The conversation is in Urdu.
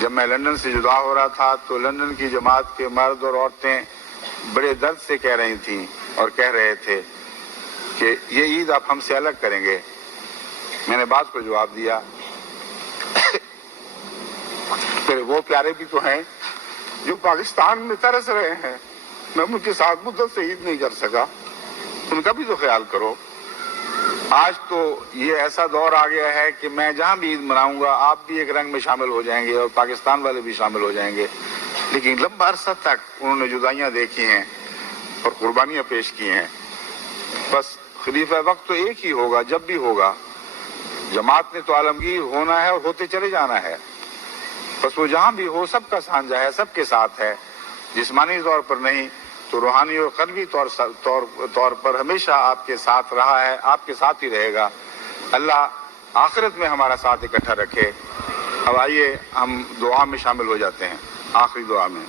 جب میں لندن سے جدا ہو رہا تھا تو لندن کی جماعت کے مرد اور عورتیں بڑے درد سے کہہ رہی تھیں اور کہہ رہے تھے کہ یہ عید آپ ہم سے الگ کریں گے۔ میں نے بات کو جواب دیا پھر وہ پیارے بھی تو ہیں جو پاکستان میں ترس رہے ہیں، میں ان کے ساتھ مدت سے عید نہیں کر سکا، ان کا بھی تو خیال کرو۔ آج تو یہ ایسا دور آ گیا ہے کہ میں جہاں بھی عید مناؤں گا آپ بھی ایک رنگ میں شامل ہو جائیں گے اور پاکستان والے بھی شامل ہو جائیں گے، لیکن لمبا عرصہ تک انہوں نے جدائیاں دیکھی ہیں اور قربانیاں پیش کی ہیں۔ بس خلیفہ وقت تو ایک ہی ہوگا جب بھی ہوگا، جماعت نے تو عالمگیر ہونا ہے اور ہوتے چلے جانا ہے، بس وہ جہاں بھی ہو سب کا سانجہ ہے، سب کے ساتھ ہے، جسمانی طور پر نہیں تو روحانی اور قلبی طور پر ہمیشہ آپ کے ساتھ رہا ہے، آپ کے ساتھ ہی رہے گا۔ اللہ آخرت میں ہمارا ساتھ اکٹھا رکھے۔ اب آئیے ہم دعا میں شامل ہو جاتے ہیں، آخری دعا میں۔